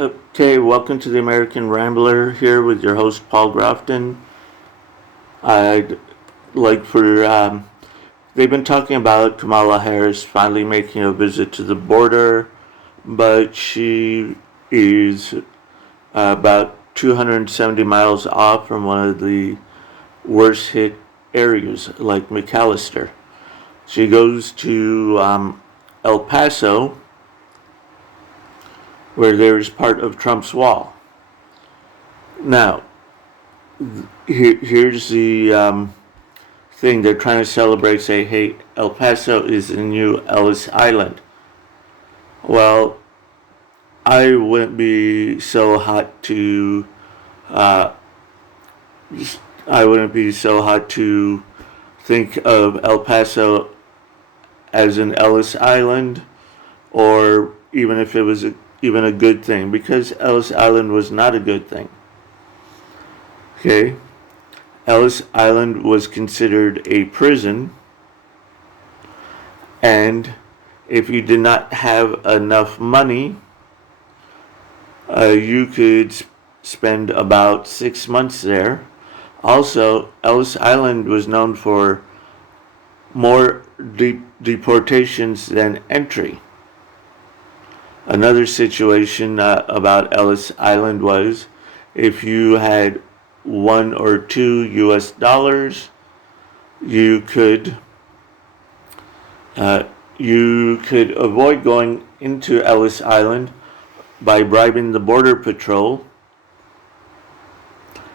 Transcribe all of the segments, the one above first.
Okay, welcome to the American Rambler here with your host Paul Grafton. I'd like for they've been talking about Kamala Harris finally making a visit to the border, but she is about 270 miles off from one of the worst hit areas like McAllister. She goes to El Paso, where there is part of Trump's wall. Now, here's the thing they're trying to celebrate. Say, hey, El Paso is the new Ellis Island. Well, I wouldn't be so hot to. I wouldn't be so hot to think of El Paso as an Ellis Island, or even if it was even a good thing, because Ellis Island was not a good thing. Okay? Ellis Island was considered a prison, and if you did not have enough money, you could spend about 6 months there. Also, Ellis Island was known for more deportations than entry. Another situation about Ellis Island was if you had $1 or $2 US, you could avoid going into Ellis Island by bribing the border patrol,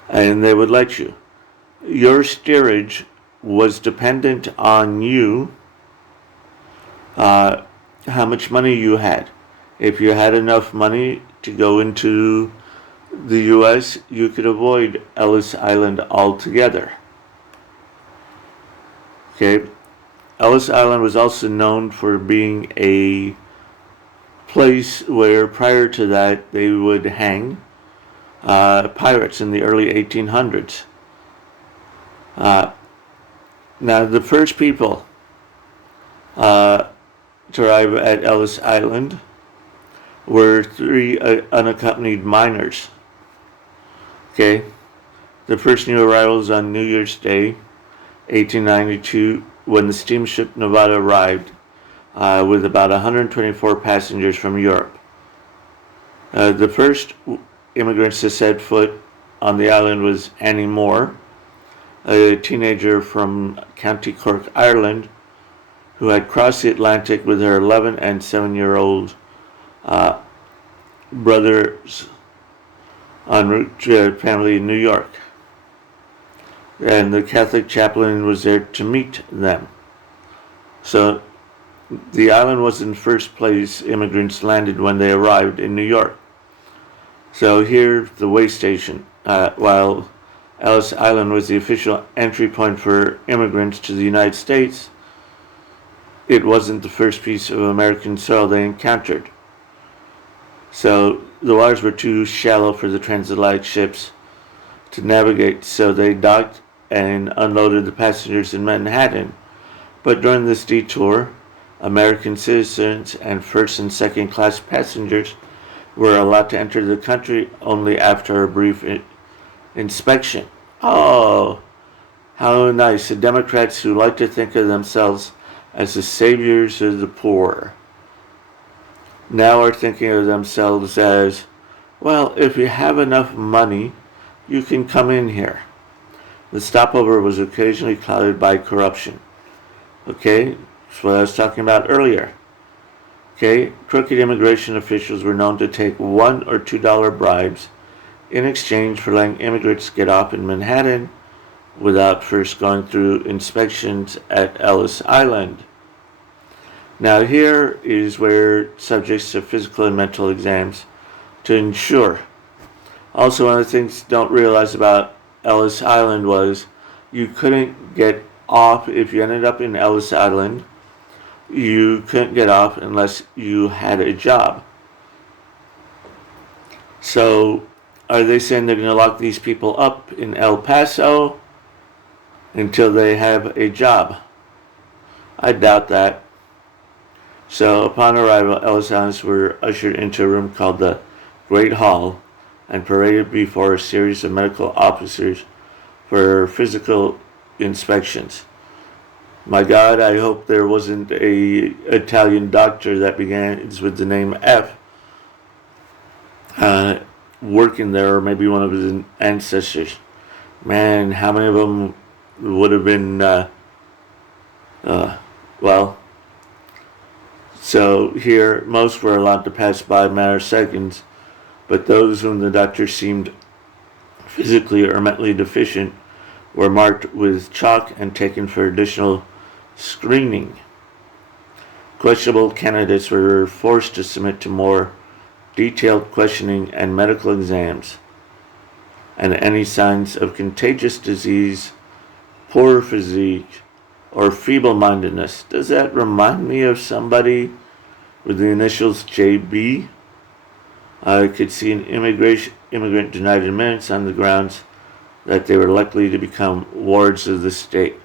and they would let you. Your steerage was dependent on you, how much money you had. If you had enough money to go into the U.S., you could avoid Ellis Island altogether. Okay, Ellis Island was also known for being a place where prior to that they would hang pirates in the early 1800s. Now, the first people to arrive at Ellis Island were 3 unaccompanied minors. Okay, the first new arrivals on New Year's Day, 1892, when the steamship Nevada arrived with about 124 passengers from Europe. The first immigrants to set foot on the island was Annie Moore, a teenager from County Cork, Ireland, who had crossed the Atlantic with her 11 and 7-year-old brothers en route to a family in New York. And the Catholic chaplain was there to meet them. So the island was in first place immigrants landed when they arrived in New York. So here, the way station, while Ellis Island was the official entry point for immigrants to the United States, it wasn't the first piece of American soil they encountered. So the waters were too shallow for the transatlantic ships to navigate, so they docked and unloaded the passengers in Manhattan. But during this detour, American citizens and first and second class passengers were allowed to enter the country only after a brief inspection. Oh, how nice. The Democrats who like to think of themselves as the saviors of the poor now are thinking of themselves as, well, if you have enough money, you can come in here. The stopover was occasionally clouded by corruption. Okay, that's what I was talking about earlier. Okay, crooked immigration officials were known to take $1 or $2 bribes in exchange for letting immigrants get off in Manhattan without first going through inspections at Ellis Island. Now here is where subjects to physical and mental exams to ensure. Also, one of the things don't realize about Ellis Island was you couldn't get off if you ended up in Ellis Island. You couldn't get off unless you had a job. So are they saying they're going to lock these people up in El Paso until they have a job? I doubt that. So upon arrival, Ellis Islanders were ushered into a room called the Great Hall and paraded before a series of medical officers for physical inspections. My God, I hope there wasn't a Italian doctor that begins with the name F working there, or maybe one of his ancestors. Man, how many of them would have been, well, so here, most were allowed to pass by a matter of seconds, but those whom the doctor seemed physically or mentally deficient were marked with chalk and taken for additional screening. Questionable candidates were forced to submit to more detailed questioning and medical exams, and any signs of contagious disease, poor physique, or feeble-mindedness. Does that remind me of somebody with the initials JB? I could see an immigrant denied admittance on the grounds that they were likely to become wards of the state.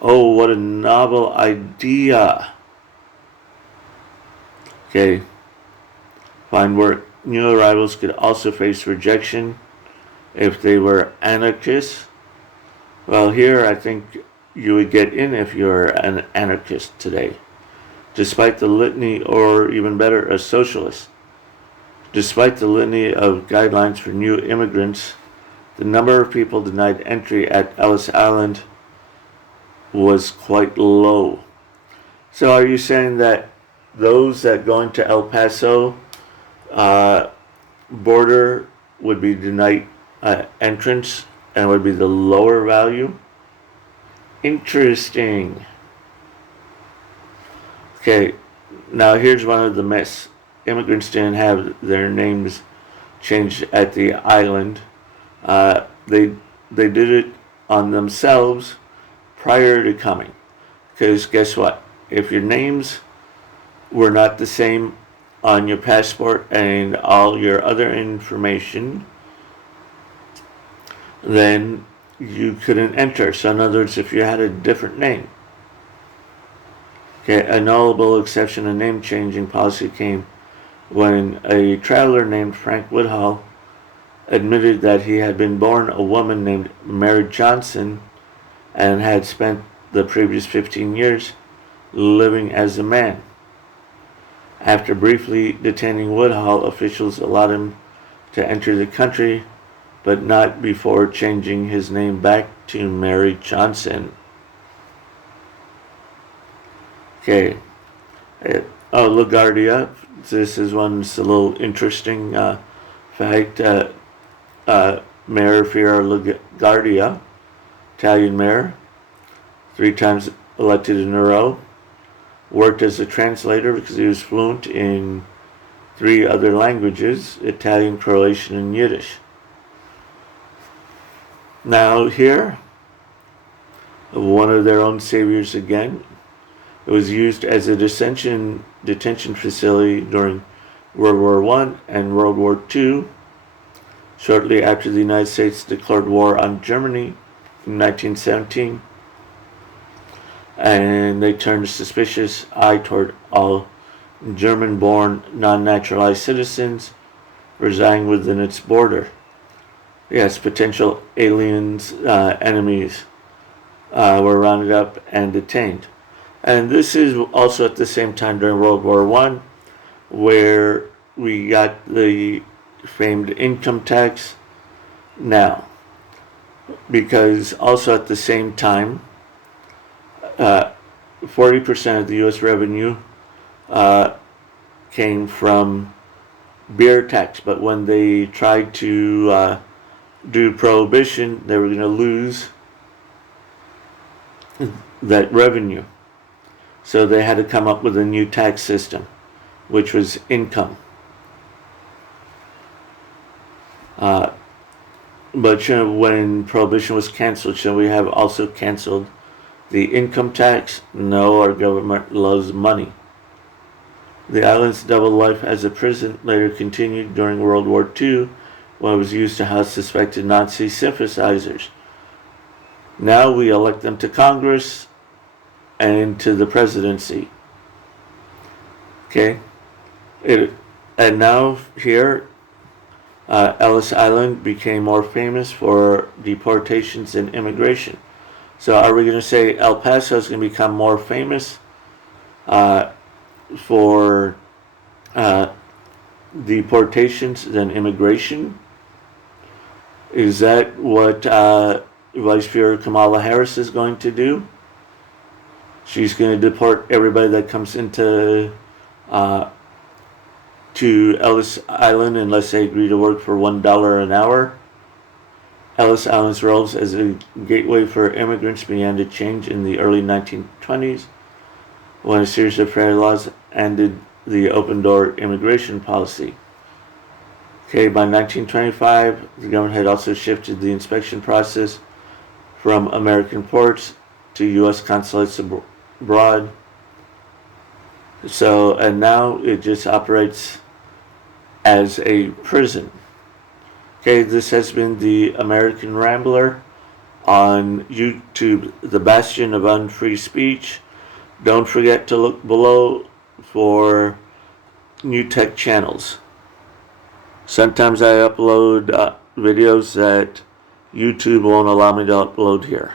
Oh, what a novel idea. Okay. Find work. New arrivals could also face rejection if they were anarchists. Well, here I think you would get in if you're an anarchist today, despite the litany, or even better, a socialist. Despite the litany of guidelines for new immigrants, the number of people denied entry at Ellis Island was quite low. So are you saying that those that go into El Paso border would be denied entrance and would be the lower value? Interesting. Okay, now here's one of the myths. Immigrants didn't have their names changed at the island. They did it on themselves prior to coming. Because guess what? If your names were not the same on your passport and all your other information, then you couldn't enter. So in other words, if you had a different name. Okay, a nullable exception to name changing policy came when a traveler named Frank Woodhull admitted that he had been born a woman named Mary Johnson and had spent the previous 15 years living as a man. After briefly detaining Woodhull, officials allowed him to enter the country, but not before changing his name back to Mary Johnson. Okay. LaGuardia. This is one that's a little interesting fact. Mayor Fuhrer LaGuardia, Italian mayor, 3 times elected in a row, worked as a translator because he was fluent in 3 other languages: Italian, Croatian, and Yiddish. Now here, one of their own saviors again. It was used as a detention facility during World War I and World War II. Shortly after the United States declared war on Germany in 1917, and they turned a suspicious eye toward all German-born, non-naturalized citizens residing within its border. Yes, potential aliens, enemies, were rounded up and detained. And this is also at the same time during World War I, where we got the famed income tax. Now, because also at the same time, 40% of the U.S. revenue came from beer tax. But when they tried to do prohibition, they were going to lose that revenue. So they had to come up with a new tax system, which was income. But when prohibition was canceled, we have also canceled the income tax. No, our government loves money. The island's double life as a prison later continued during World War II, when it was used to house suspected Nazi sympathizers. Now we elect them to Congress and to the presidency. Okay? And now here, Ellis Island became more famous for deportations than immigration. So are we going to say El Paso is going to become more famous for deportations than immigration? Is that what Vice Fuhrer Kamala Harris is going to do? She's going to deport everybody that comes into to Ellis Island unless they agree to work for $1 an hour. Ellis Island's roles as a gateway for immigrants began to change in the early 1920s when a series of federal laws ended the open-door immigration policy. Okay, by 1925, the government had also shifted the inspection process from American ports to U.S. consulates abroad. So, and now it just operates as a prison. Okay, this has been the American Rambler on YouTube, the bastion of unfree speech. Don't forget to look below for new tech channels. Sometimes I upload videos that YouTube won't allow me to upload here.